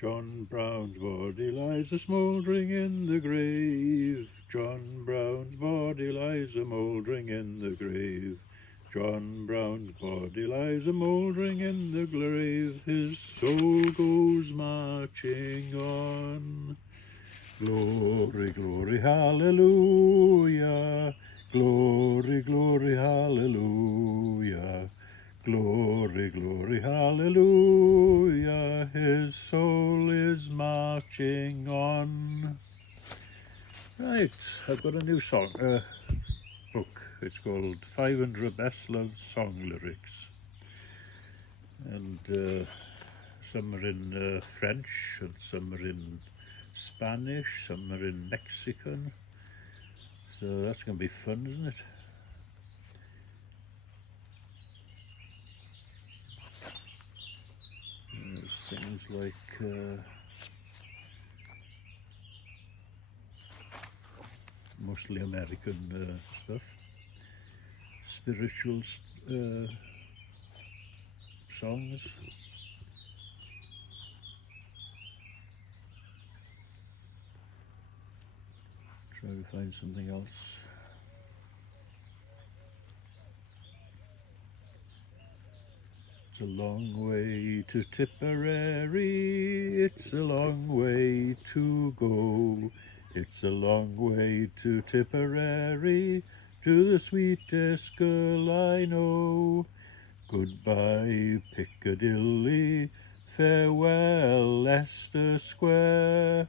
John Brown's body lies a-smouldering in the grave. John Brown's body lies a-mouldering in the grave. John Brown's body lies a-mouldering in the grave. His soul goes marching on. Glory, glory, hallelujah. Glory, glory, hallelujah. Glory, glory, hallelujah. His soul is marching on. Right, I've got a new song, book. It's called 500 Best Loved Song Lyrics. And some are in French, and some are in Spanish, some are in Mexican. So that's going to be fun, isn't it? There's things like mostly American stuff, spiritual songs. Try to find something else. It's a long way to Tipperary, it's a long way to go. It's a long way to Tipperary, to the sweetest girl I know. Goodbye Piccadilly, farewell Leicester Square.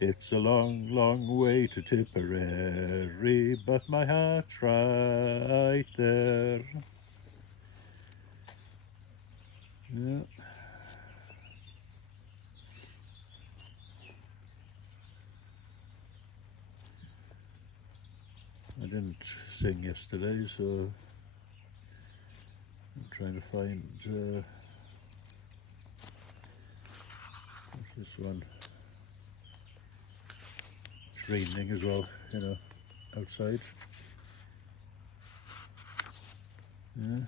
It's a long, long way to Tipperary, but my heart's right there. Yeah. I didn't sing yesterday, so I'm trying to find what's this one? It's raining as well, you know, outside. Yeah.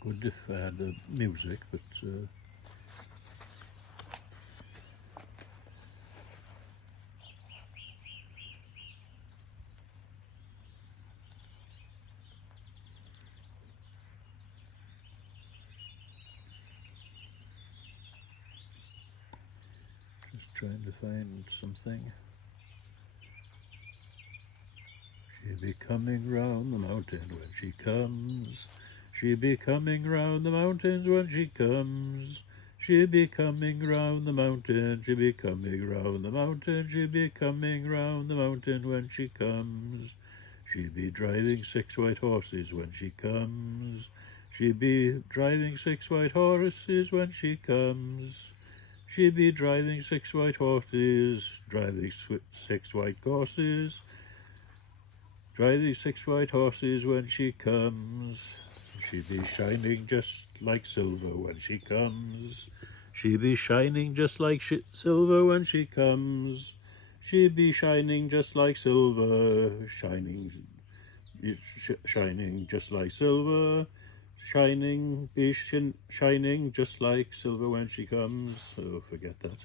Good if I had the music, but just trying to find something. She'll be coming round the mountain when she comes. She'll be coming round the mountains when she comes. She'll be coming round the mountain. She'll be coming round the mountain. She'll be coming round the mountain when she comes. She'll be driving 6 white horses when she comes. She'll be driving 6 white horses when she comes. She'll be driving 6 white horses, driving 6 white horses, driving 6 white horses when she comes. She'll be shining just like silver when she comes. She'll be shining just like silver when she comes. She'll be shining just like silver, shining just like silver, shining just like silver when she comes. Oh, forget that.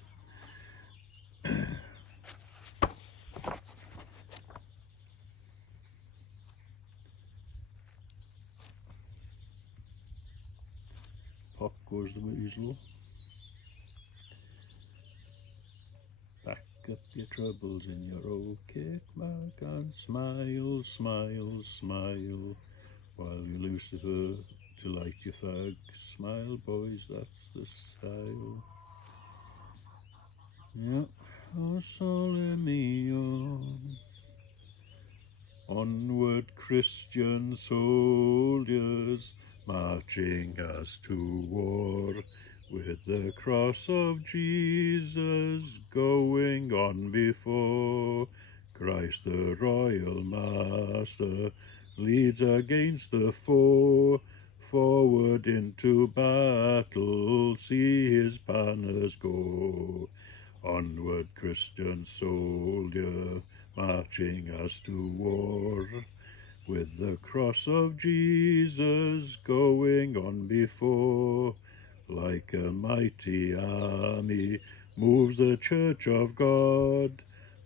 Pop goes the weasel. Back up your troubles in your old kit, Mark, and smile, smile, smile, while you Lucifer to light your fag. Smile, boys, that's the style. Yeah, oh sole mio. Onward, Christian soldiers, marching us to war, with the cross of Jesus going on before. Christ the royal master leads against the foe. Forward into battle, see his banners go. Onward, Christian soldier, marching us to war. With the cross of Jesus going on before, like a mighty army moves the Church of God.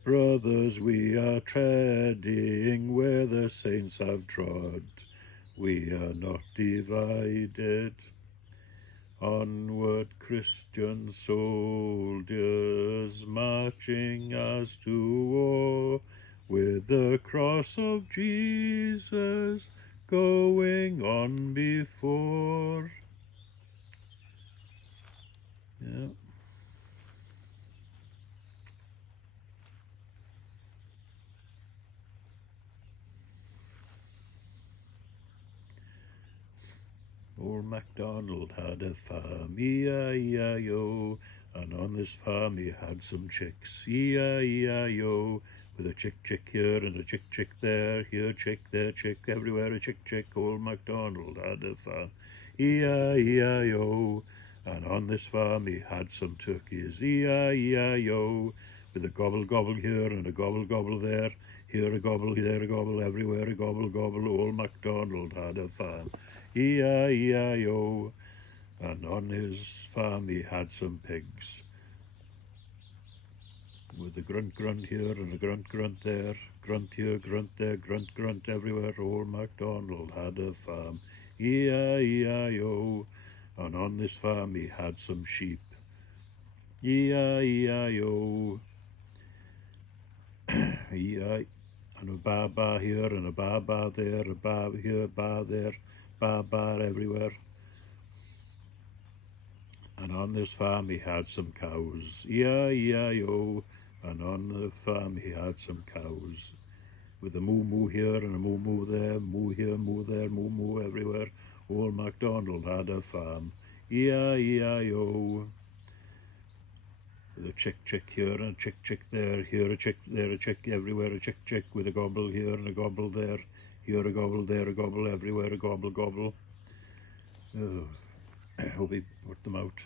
Brothers, we are treading where the saints have trod. We are not divided. Onward, Christian soldiers, marching us to war, with the cross of Jesus going on before. Yeah. Old MacDonald had a farm, E-I-E-I-O, and on this farm he had some chicks, E-I-E-I-O, with a chick here and a chick there, here chick, there chick, everywhere a chick. Old MacDonald had a farm, E-I-E-I-O, and on this farm he had some turkeys, E-I-E-I-O, with a gobble here and a gobble there, here a gobble, there a gobble, everywhere a gobble. Old MacDonald had a farm, E-I-E-I-O, and on his farm he had some pigs, with a grunt here and a grunt there, grunt here, grunt there, grunt everywhere. Old MacDonald had a farm, E-I-E-I-O, and on this farm he had some sheep, E-I-E-I-O, E-I, and a bar here and a bar there, a bar here, bar there, bar everywhere. And on this farm he had some cows, E-I-E-I-O, and on the farm he had some cows, with a moo here and a moo there, moo here, moo there, moo everywhere. Old MacDonald had a farm, E-I-E-I-O, with a chick here and a chick there, here a chick, there a chick, everywhere a chick, with a gobble here and a gobble there, here a gobble, there a gobble, everywhere a gobble. Oh, I hope he put them out.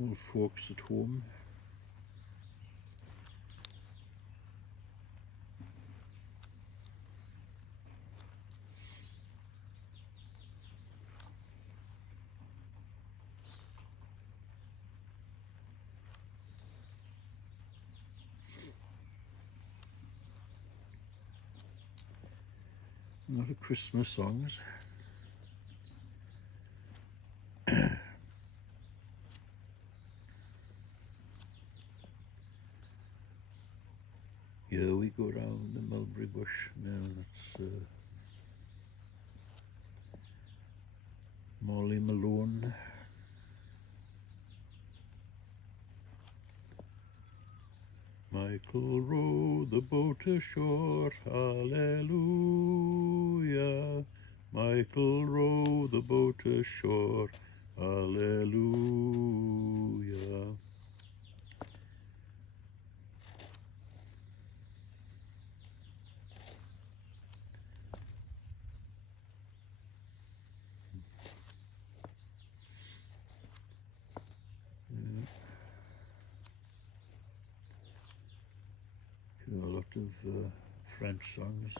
All folks at home. A lot of Christmas songs. Here we go round the mulberry bush. Now that's Molly Malone. Michael rowed the boat ashore, hallelujah. Michael rowed the boat ashore, hallelujah. A lot of French songs.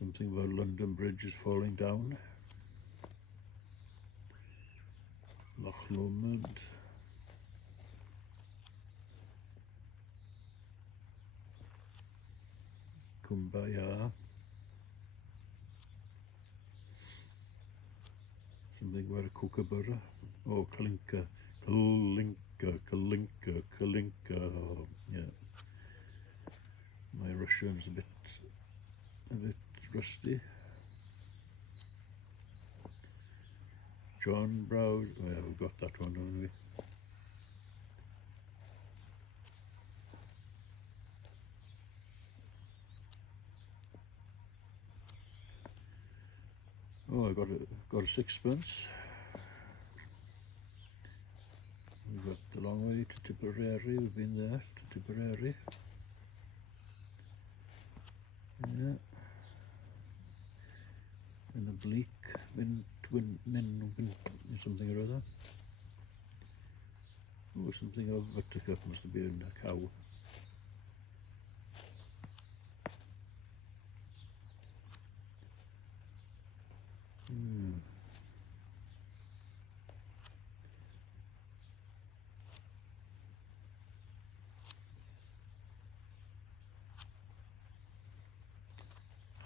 Something about London Bridge is falling down. Loch Lomond. Kumbaya. Something about a kookaburra. Oh, Kalinka. Kalinka. Oh, yeah. My Russian's a bit rusty. John Brown. Well, we've got that one, haven't we? Oh, I got a sixpence. We've got the long way to Tipperary. We've been there to Tipperary. Yeah. In the bleak, something or other. Oh, something of buttercup must have been a cow.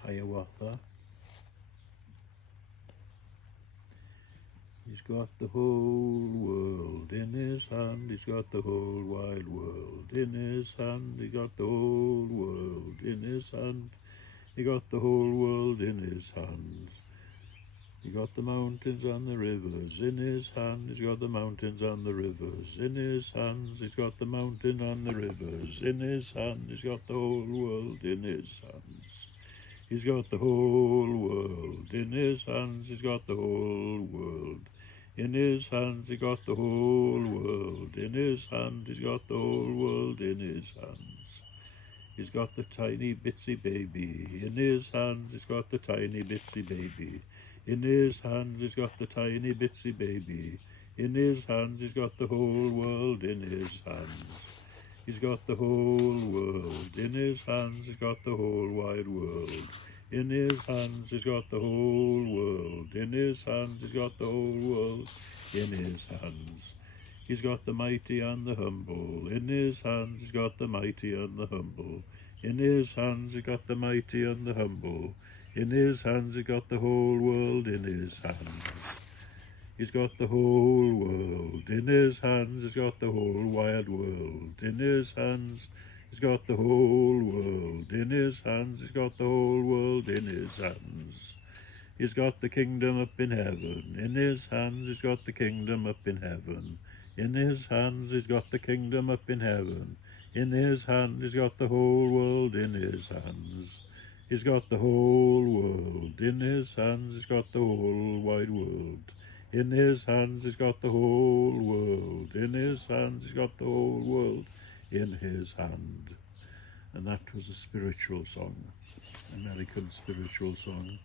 Hiawatha. He's got the whole world in his hand. He's got the whole wide world in his hand. He got the whole world in his hand. He got the whole world in his hand. He got the mountains and the rivers in his hand. He's got the mountains and the rivers in his hands. He's got the mountain and the rivers in his hand. He's got the whole world in his hands. He's got the whole world in his hands. He's got the whole world in his hands. He got the whole world in his hand. He's got the whole world in his hands. He's got the tiny bitsy baby in his hands. He's got the tiny bitsy baby in his hands. He's got the tiny bitsy baby in his hands. He's got the whole world in his hands. He's got the whole world in his hands. He's got the whole wide world in his hands. He's got the whole world in his hands. He's got the whole world in his hands. He's got the mighty and the humble in his hands. He's got the mighty and the humble in his hands. He's got the mighty and the humble in his hands. He's got the whole world in his hands. He's got the whole world in his hands. He's got the whole wide world in his hands. He's got the whole world in his hands. He's got the whole world in his hands. He's got the kingdom up in heaven in his hands. He's got the kingdom up in heaven in his hands. He's got the kingdom up in heaven in his hand. He's got the whole world in his hands. He's got the whole world in his hands. He's got the whole wide world in his hands. He's got the whole world in his hands. He's got the whole world in his hand. And that was a spiritual song, American spiritual song.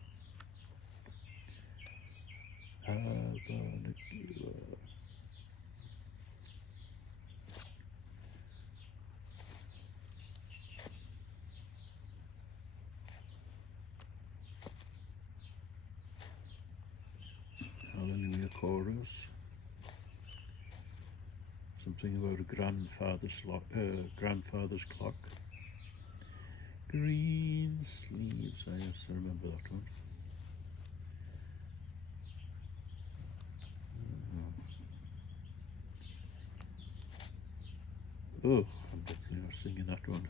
Hallelujah chorus. Something about a grandfather's clock. Green sleeves. I used to remember that one. Oh, I'm definitely not singing that one.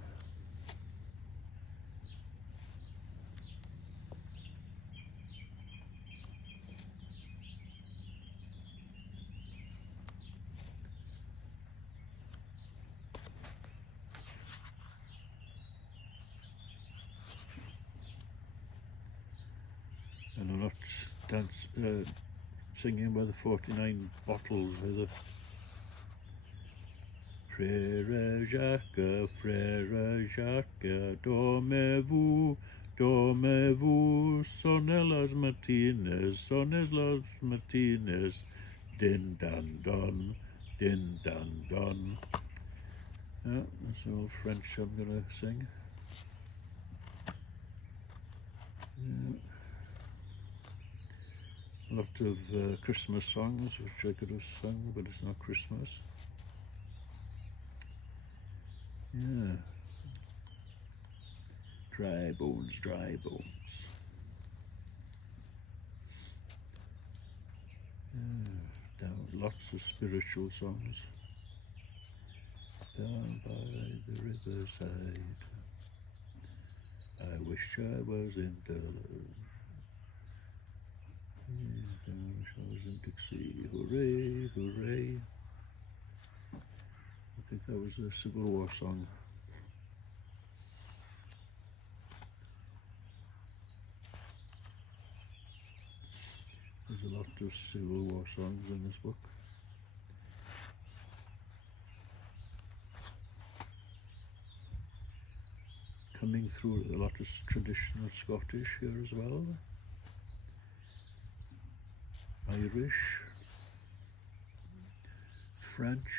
And I'm not singing by the 49 bottles with it. Frère Jacques, dormez-vous, sonnez las matines, din dan don, din dan don. Yeah, that's all French I'm going to sing. Yeah. A lot of Christmas songs which I could have sung, but it's not Christmas. Yeah. Dry bones, dry bones. Yeah. Down, lots of spiritual songs. Down by the riverside, I wish I was in Dillon. I wish I was in Dixie. Hooray, hooray. I think that was a Civil War song. There's a lot of Civil War songs in this book. coming through a lot of traditional Scottish here as well. Irish, French,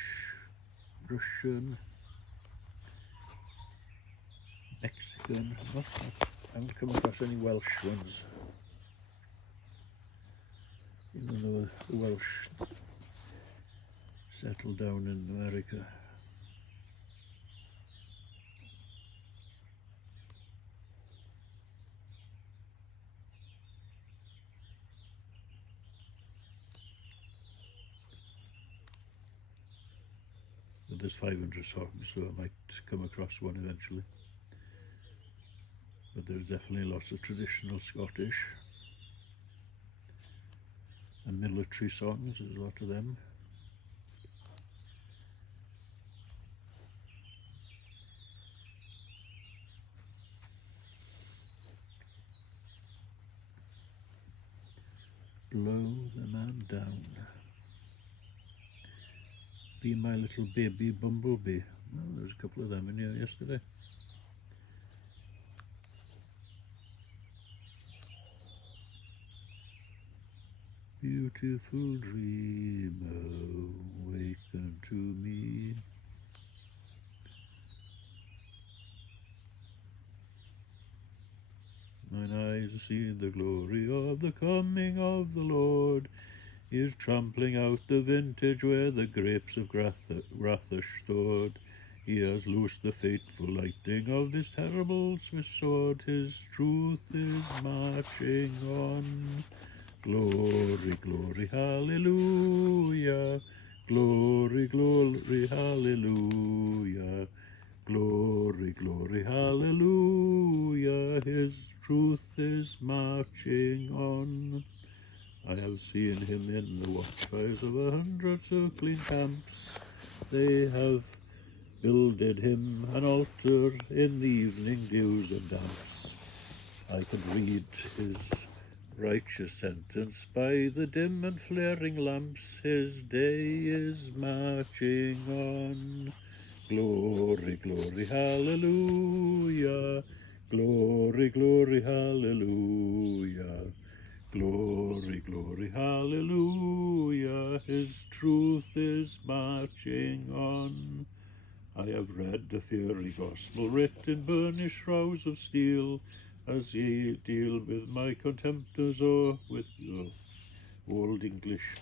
Russian, Mexican. I haven't come across any Welsh ones. Even though the Welsh settled down in America. But there's 500 songs, so I might come across one eventually. But there's definitely lots of traditional Scottish and military songs. There's a lot of them. Blow the man down. Be my little baby bumblebee. Well, there was a couple of them in here yesterday. Beautiful dreamer, waken to me. Mine eyes see the glory of the coming of the Lord. He is trampling out the vintage where the grapes of wrath are stored. He has loosed the fateful lightning of this terrible Swiss sword. His truth is marching on. Glory, glory, hallelujah. Glory, glory, hallelujah. Glory, glory, hallelujah. His truth is marching on. I have seen him in the watchfires of 100 circling camps. They have builded him an altar in the evening dews and damps. I can read his righteous sentence by the dim and flaring lamps. His day is marching on. Glory, glory, hallelujah. Glory, glory, hallelujah. Glory, glory, hallelujah. His truth is marching on. I have read the fiery gospel writ in burnished shrouds of steel, as ye deal with my contemptors or with old English.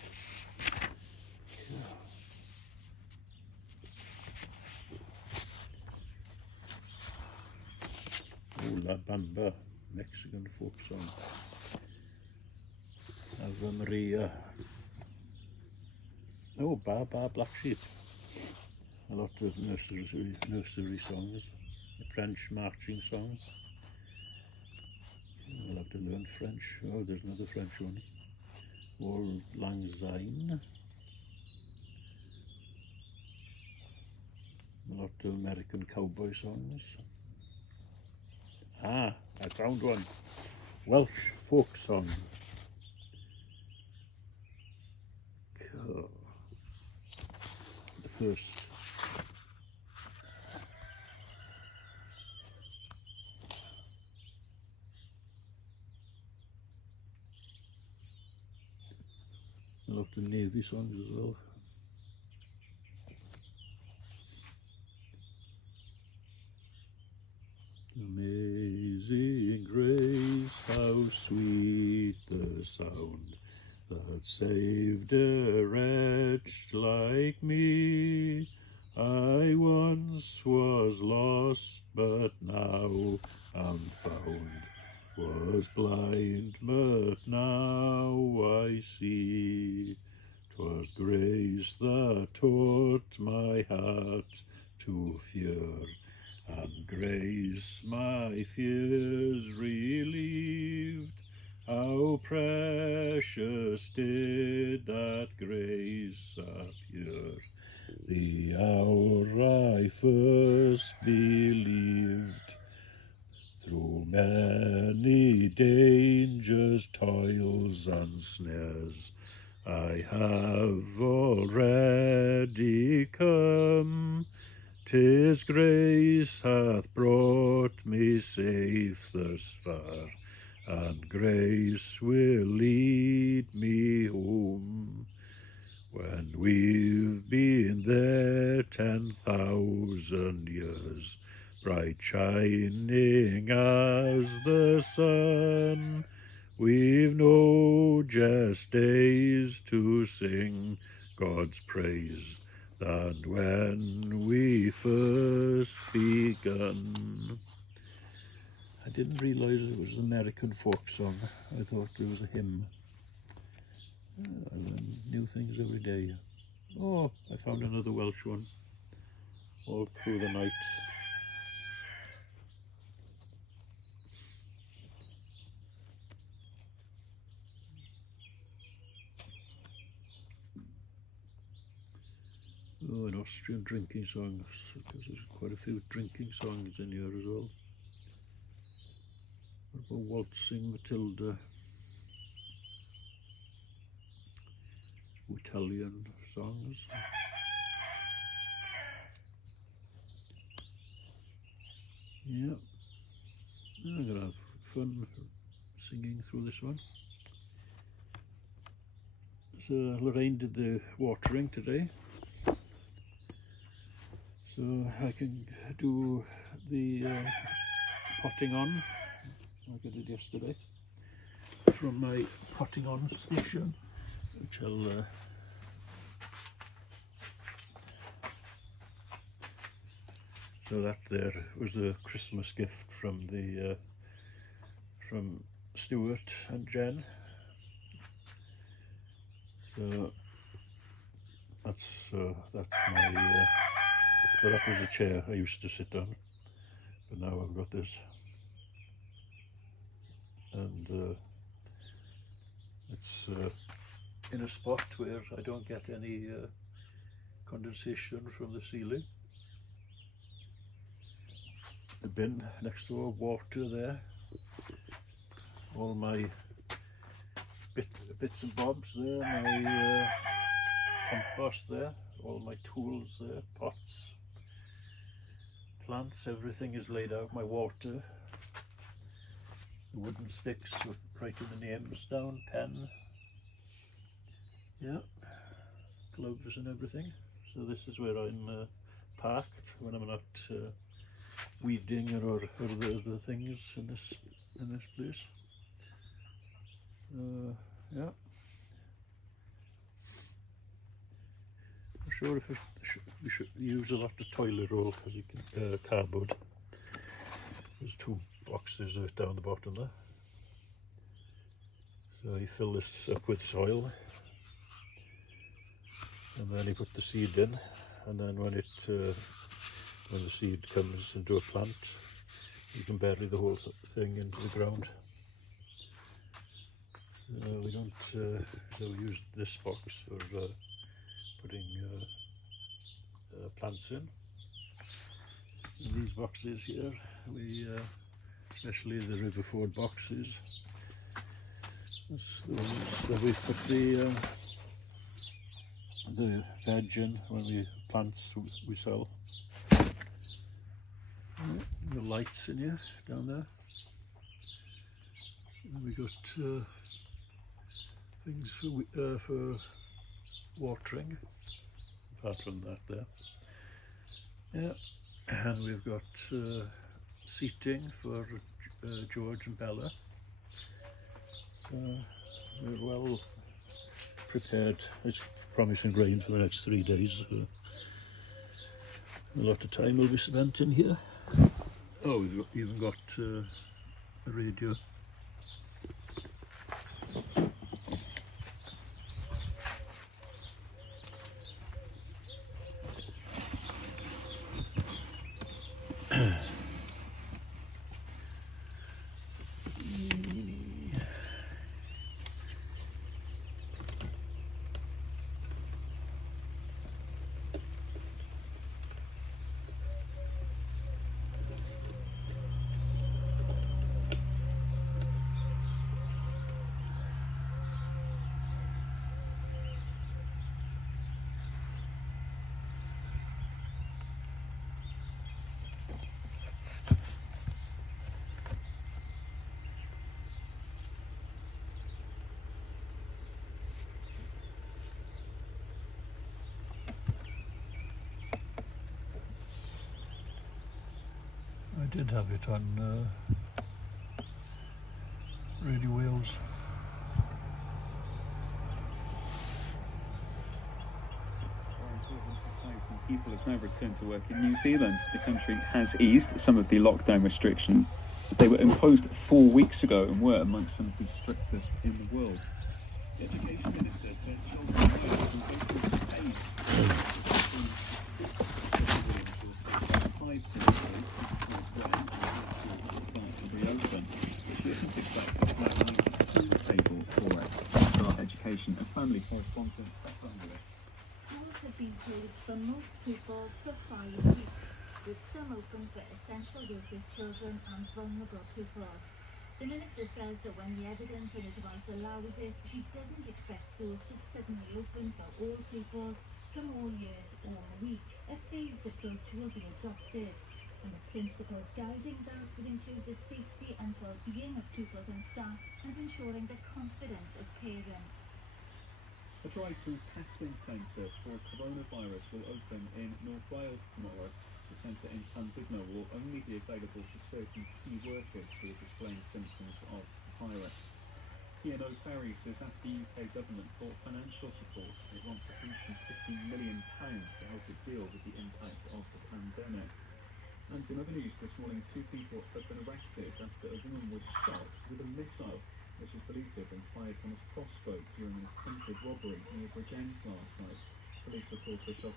Oh, La Bamba, Mexican folk song. Ave Maria. Oh, Ba Ba Black Sheep. A lot of nursery songs. A French marching song. I'll have to learn French. Oh, there's another French one. Auld Lang Syne. A lot of American cowboy songs. Ah, I found one. Welsh folk song. The first. A lot of Navy songs as well. Amazing grace, how sweet the sound that saved a wretch like me. I once was lost, but now am found. Was blind, but now I see. 'Twas grace that taught my heart to fear, and grace my fears relieved. How precious did that grace appear, the hour I first believed. Through many dangers, toils, and snares, I have already come. 'Tis grace hath brought me far, and grace will lead me home. When we've been there 10,000 years, bright shining as the sun, we've no just days to sing God's praise than when we first begun. I didn't realise it was an American folk song. I thought it was a hymn. I learn new things every day. Oh, I found another Welsh one all through the night. Oh, an Austrian drinking songs, because there's quite a few drinking songs in here as well. What about Waltzing Matilda? Italian songs. Yeah, I'm gonna have fun singing through this one. So Lorraine did the watering today, so I can do the potting on like I did yesterday from my potting on station, which I'll so that there was a Christmas gift from the from Stuart and Jen. So that's my so that was a chair I used to sit on, but now I've got this, and it's in a spot where I don't get any condensation from the ceiling. The bin next door, water there, all my bits and bobs there, my compost there, all my tools there, pots, plants, everything is laid out, my water, the wooden sticks with writing the names down, pen, yeah, gloves and everything. So this is where I'm parked when I'm not weeding or other things in this place. Yeah. I'm sure if we should use a lot of toilet roll, because you can cardboard. There's 2 boxes of it down the bottom there. So you fill this up with soil, and then you put the seed in, and then when the seed comes into a plant, you can bury the whole thing into the ground. We don't use this box for putting plants in. And these boxes here, especially the Riverford boxes, so we put the veg in when plants we sell. The lights in here, down there. And we got things for watering, apart from that there. Yeah, and we've got seating for George and Bella. So we're well prepared. It's promising rain for the next 3 days. A lot of time will be spent in here. Oh, we've even got a radio. did have it on Radio Wales. People have now returned to work in New Zealand. The country has eased some of the lockdown restrictions. They were imposed 4 weeks ago and were amongst some of the strictest in the world. The Education Minister said children will paid reopen. She isn't expected to have a full table for it. Our education and family correspondent Schools have been closed for most pupils for 5 weeks, with some open for essential workers, children and vulnerable pupils. The Minister says that when the evidence and advice allows it, she doesn't expect schools to suddenly open for all pupils from all years or week. A phased approach will be adopted, and the principles guiding that would include the safety and well-being of pupils and staff and ensuring the confidence of parents. A drive-through testing centre for coronavirus will open in North Wales tomorrow. The centre in Llandudno will only be available for certain key workers who are displaying symptoms of the virus. P&O Ferries has asked the UK government for financial support. It wants at least £50 million to help it deal with the impact of the pandemic. And in other news this morning, 2 people have been arrested after a woman was shot with a missile, which is believed to have been fired from a crossbow during an attempted robbery near Bridgend last night. Police report her shot